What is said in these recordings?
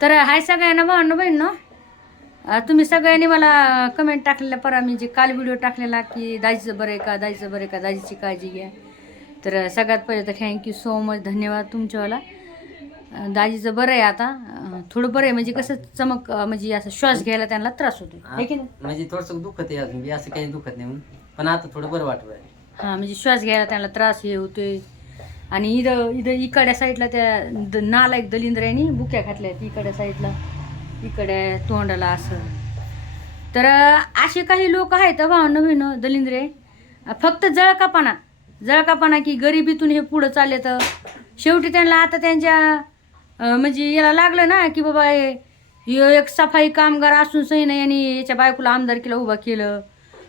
तर हाय सगळ्यांना भावना बहीण ना तुम्ही सगळ्यांनी मला कमेंट टाकलेल्या परा मी जे काल व्हिडिओ टाकलेला की दाजीचं बरं आहे का दाजीचं बरं आहे का दाजीची काळजी घ्या. तर सगळ्यात पहिले तर थँक्यू सो मच धन्यवाद तुमच्यावाला. दाजीचं बरं आहे आता. थोडं बरं आहे म्हणजे कसं चमक म्हणजे असं श्वास घ्यायला त्यांना त्रास होतो आहे की नाही? म्हणजे थोडस दुखत आहे अजून बी असं काही दुखत नाही म्हणून. पण आता थोडं बरं वाटत आहे हां म्हणजे श्वास घ्यायला त्यांना त्रास हे होतोय. आणि इथं इथं इकड्या साईडला त्या द नाला एक दलिंद्र्यानी बुक्या घातल्या आहेत. इकड्या साईडला इकडे तोंडाला असं. तर असे काही लोक आहेत भाव नवीन दलिंद्रे. फक्त जळकापाना जळकापाना की गरिबीतून हे पुढं चालले तर शेवटी त्यांना आता त्यांच्या म्हणजे याला लागलं ना की बाबा हे एक सफाई कामगार असून सही नाही आणि याच्या बायकोला आमदारकीला उभा केलं.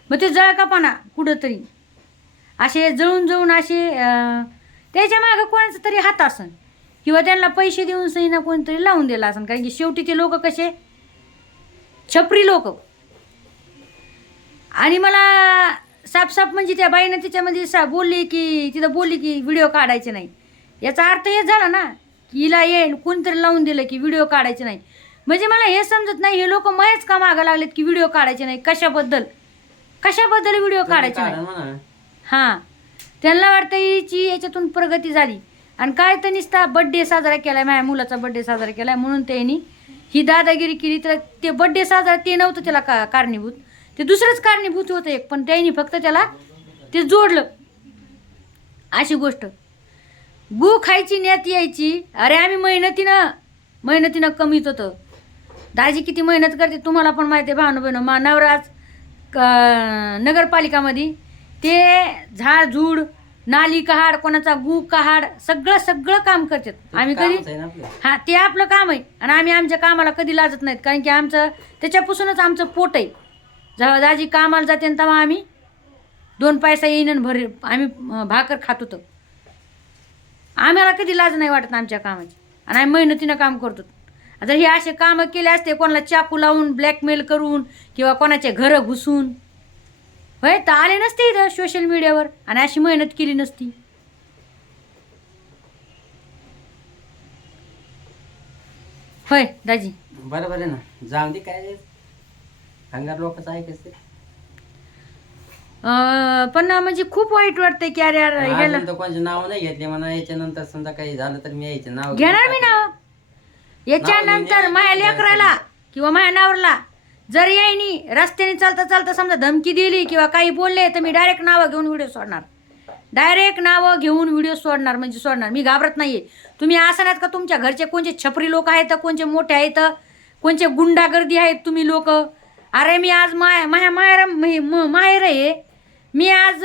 मग ते जळकापाना कुठंतरी. असे जळून जळून असे त्याच्या मागं कोणाचा तरी हात असन. किंवा त्यांना पैसे देऊन सही ना कोणतरी लावून दिला असन. कारण की शेवटी ते लोक कसे? छपरी लोक. आणि मला साप साप म्हणजे त्या बाईनं तिच्यामध्ये सा बोलली की तिथं बोलली की व्हिडिओ काढायचे नाही. याचा अर्थ हेच झाला ना की हिला येईल कोणतरी लावून दिलं की व्हिडिओ काढायचे नाही. म्हणजे मला हे समजत नाही हे लोक मयच का मागं लागलेत की व्हिडिओ काढायचे नाही? कशाबद्दल? कशाबद्दल व्हिडिओ काढायचे नाही? हां. त्यांना वाटतं हिची याच्यातून प्रगती झाली. आणि काय तर निसता बड्डे साजरा केलाय माझ्या मुलाचा बड्डे साजरा केलाय म्हणून त्यांनी ही दादागिरी केली. तर ते बड्डे साजरा ते नव्हतं त्याला का कारणीभूत. ते दुसरंच कारणीभूत होतं एक पण त्यांनी फक्त त्याला ते जोडलं. अशी गोष्ट. गू खायची न्यात यायची. अरे आम्ही मेहनतीनं मेहनतीनं कमीत होतं. दाजी किती मेहनत करते तुम्हाला पण माहिती आहे भावनं बहिणं मा नवराज क- नगरपालिकामध्ये ते झाड झूड नाली कहाड कोणाचा गू कहाड सगळं सगळं काम करतात. आम्ही कधी हा ते आपलं काम आहे. आणि आम्ही आमच्या कामाला कधी लाजत नाहीत. कारण की आमचं त्याच्यापासूनच आमचं पोट आहे. जेव्हा दाजी कामाला जाते न तेव्हा आम्ही दोन पैसा येईन भर आम्ही भाकर खात होतो. आम्हाला कधी लाज नाही वाटत आमच्या कामाची. आणि आम्ही मेहनतीनं काम करतो. आता हे असे कामं केले असते कोणाला चाकू लावून ब्लॅकमेल करून किंवा कोणाचे घरं घुसून. होय तर आले नसते इथं सोशल मीडियावर आणि अशी मेहनत केली नसती. होय दाजी. बरोबर आहे ना. जाऊन दे काय अंगार लोकच ऐकायचं अं, पण ना म्हणजे खूप वाईट वाटतंय की अरे यार ह्याला अजून तर कोणाचे नाव नाही घेतले म्हणा. याच्यानंतर समजा काही झालं तर मी यायचे नाव घेणार मी नाव? याच्यानंतर माझ्या लेकराला किंवा माझ्या नावरला जर यायनी रस्त्याने चालता चालता समजा धमकी दिली किंवा काही बोलले तर मी डायरेक्ट नावं घेऊन व्हिडिओ सोडणार. डायरेक्ट नावं घेऊन व्हिडिओ सोडणार म्हणजे सोडणार. मी घाबरत नाही आहे तुम्ही असं नाहीत का तुमच्या घरचे कोणचे छपरी लोक आहेत कोणचे मोठे आहेत कोणचे गुंडागर्दी आहेत तुम्ही लोक? अरे मी आज माय माझ्या माहेर माहेर आहे. मी आज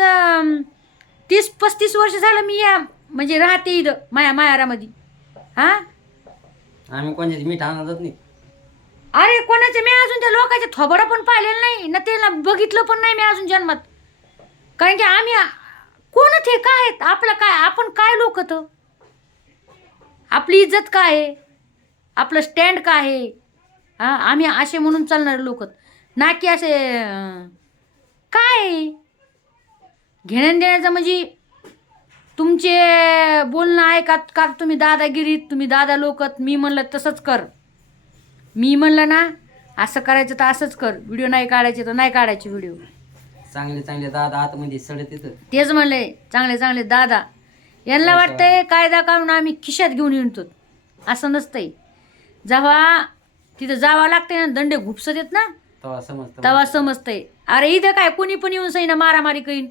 तीस पस्तीस वर्ष झालं मी या म्हणजे राहते इथं माया माहेरामध्ये हां? आम्ही कोणत्या मीठ आणतच नाही. अरे कोणाचे? मी अजून त्या लोकांचे थोबडं पण पाहिलेलं नाही. ना त्याला बघितलं पण नाही मी अजून जन्मात. कारण की आम्ही कोण ते काय आहेत? आपलं काय? आपण काय लोक तर? आपली इज्जत काय आहे? आपलं स्टँड काय आहे? हां आम्ही असे म्हणून चालणारे लोक. ना की असे काय आहे? देण्याचं म्हणजे तुमचे बोलणं ऐकात का? तुम्ही दादागिरीत तुम्ही दादा लोकत मी म्हणलं तसंच कर. मी म्हणलं ना असं करायचं तर असंच कर. व्हिडिओ नाही काढायचे तर नाही काढायचे व्हिडिओ. चांगले चांगले दादा आतमध्ये सडत येतं. तेच म्हणले चांगले चांगले दादा. यांना वाटतंय कायदा काढून आम्ही खिशात घेऊन येतो. असं नसतंय. जेव्हा तिथं जावं लागतंय ना दंडे घुपसत येत ना तेव्हा समजतं तेव्हा समजतंय. अरे इथं काय कोणी पण येऊन सईनं मारामारी करीन.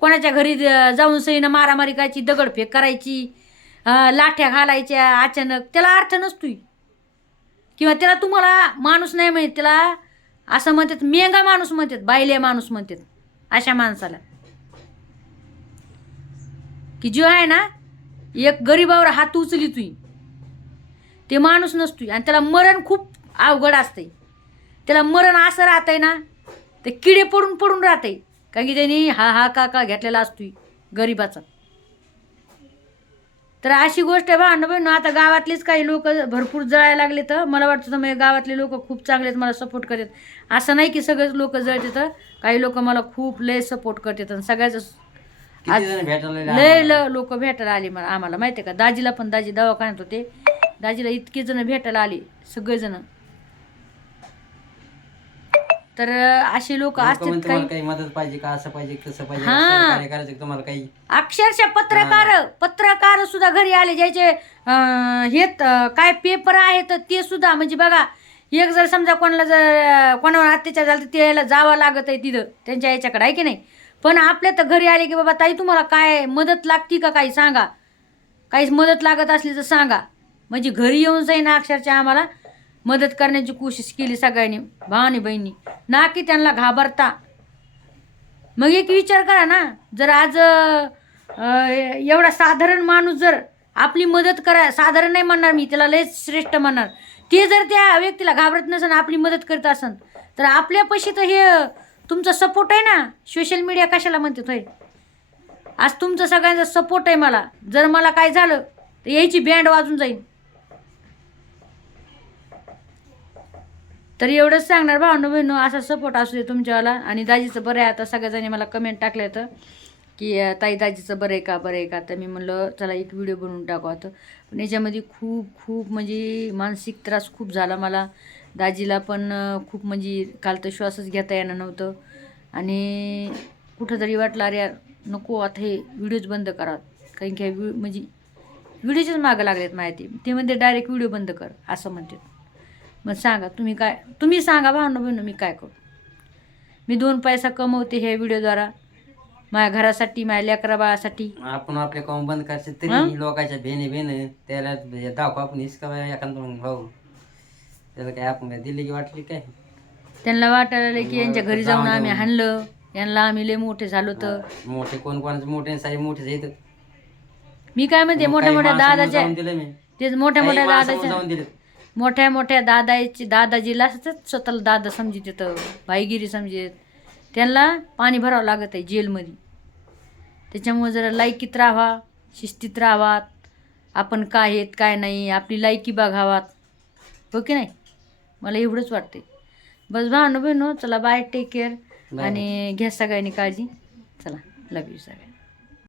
कोणाच्या घरी ज- जाऊन सईनं मारामारी करायची दगडफेक करायची अं, लाठ्या घालायच्या अचानक. त्याला अर्थ नसतोय. किंवा त्याला तुम्हाला माणूस नाही म्हणत त्याला असं म्हणतात मेंगा माणूस म्हणतात बायले माणूस म्हणतात अशा माणसाला. की जो आहे ना एक गरीबावर हात उचली तुई. ते माणूस नसतोय आणि त्याला मरण खूप अवघड असते त्याला मरण असं राहतंय ना ते किडे पडून पडून राहते कारण की त्यांनी हा हा का का घेतलेला असतोय गरीबाचा. तर अशी गोष्ट आहे बहिण आता गावातलेच काही लोक भरपूर जळायला लागले तर मला वाटतं तर म्हणजे गावातले लोक खूप चांगले आहेत मला सपोर्ट करतात. असं नाही की सगळेच लोक जळते तर. काही लोक मला खूप लय सपोर्ट करतात आणि सगळ्याच लय लोक भेटायला आले मला आम्हाला माहिती आहे का? दाजीला पण दाजी दवाखान्यात होते. दाजीला इतके जण भेटायला आले सगळेजण. तर असे लोक असतात काही मदत पाहिजे का? असं पाहिजे तसं पाहिजे हा. करायचं का तुम्हाला काही अक्षरशः पत्रकार पत्रकार सुद्धा घरी आले ज्याचे अं, हे त- काय पेपर आहेत ते सुद्धा म्हणजे बघा एक जर समजा कोणाला जर कोणावर अत्याचार झाला तर त्याला जावं लागत आहे तिथं त्यांच्या याच्याकडे आहे की नाही? पण आपल्या तर घरी आले की बाबा ताई तुम्हाला काय मदत लागती का काही सांगा? काही मदत लागत असली तर सांगा. म्हणजे घरी येऊन जाईन अक्षरशः आम्हाला. मदत करण्याची कोशिश केली सगळ्यांनी भावानी बहिणी ना की त्यांना घाबरता. मग एक विचार करा ना जर आज एवढा साधारण माणूस जर आपली मदत करा साधारण नाही म्हणणार मी त्याला लय श्रेष्ठ म्हणणार. ते जर त्या व्यक्तीला घाबरत नसेल आपली मदत करत असन तर आपल्यापाशी तर हे तुमचा सपोर्ट आहे ना सोशल मीडिया कशाला म्हणते थोय आज तुमचा सगळ्यांचा सपोर्ट आहे मला. जर मला काय झालं तर यायची बँड वाजून जाईल तर एवढंच सांगणार भावनं बहिणो असा सपोर्ट असू दे तुमच्यावाला. आणि दाजीचं बरं आहे आता सगळ्याजणी मला कमेंट टाकल्या तर. की ताई दाजीचं बरं आहे का बरं आहे का? तर मी म्हणलं चला एक व्हिडिओ बनवून टाकू आता. पण याच्यामध्ये खूप खूप म्हणजे मानसिक त्रास खूप झाला मला. दाजीला पण खूप म्हणजे काल तर श्वासच घेता येणार नव्हतं. आणि कुठंतरी वाटलं अरे नको आता हे व्हिडिओज बंद करा. कारण की म्हणजे व्हिडिओचेच मागं लागलेत माहिती. ते म्हणते डायरेक्ट व्हिडिओ बंद कर असं म्हणते. मग सांगा तुम्ही काय तुम्ही सांगा भावना बहिणं मी काय करू? मी दोन पैसा कमवते हे व्हिडिओद्वारा माझ्या घरासाठी माझ्या लेकरा बाळासाठी. आपण आपले काम बंद करायचे? तरी लोकांच्या भेने भेने त्याला दाखव आपण हिसका एखादा भाऊ. त्याला काय आपण काय दिली की वाटली काय? त्यांना वाटायला की यांच्या घरी जाऊन आम्ही. हाणलं. यांना आम्ही लय मोठे झालो तर. मोठे कोण कोणाचे मोठे सारे मोठे मी काय म्हणते मोठ्या मोठ्या दादाच्या तेच मोठ्या मोठ्या दादाच्या मोठ्या मोठ्या दादाची दादाजीला स्वतःला दादा समजित येतं भाईगिरी समजित त्यांना पाणी भरावं लागत आहे जेलमध्ये. त्याच्यामुळे जरा लायकीत राहावा शिस्तीत राहावात. आपण काय आहेत काय नाही आपली लायकी बघावात. हो की नाही? मला एवढंच वाटते बस भावनो बहिणो चला बाय टेक केअर. आणि घ्या सगळ्यांनी काळजी. चला लव यू सगळ्यांना.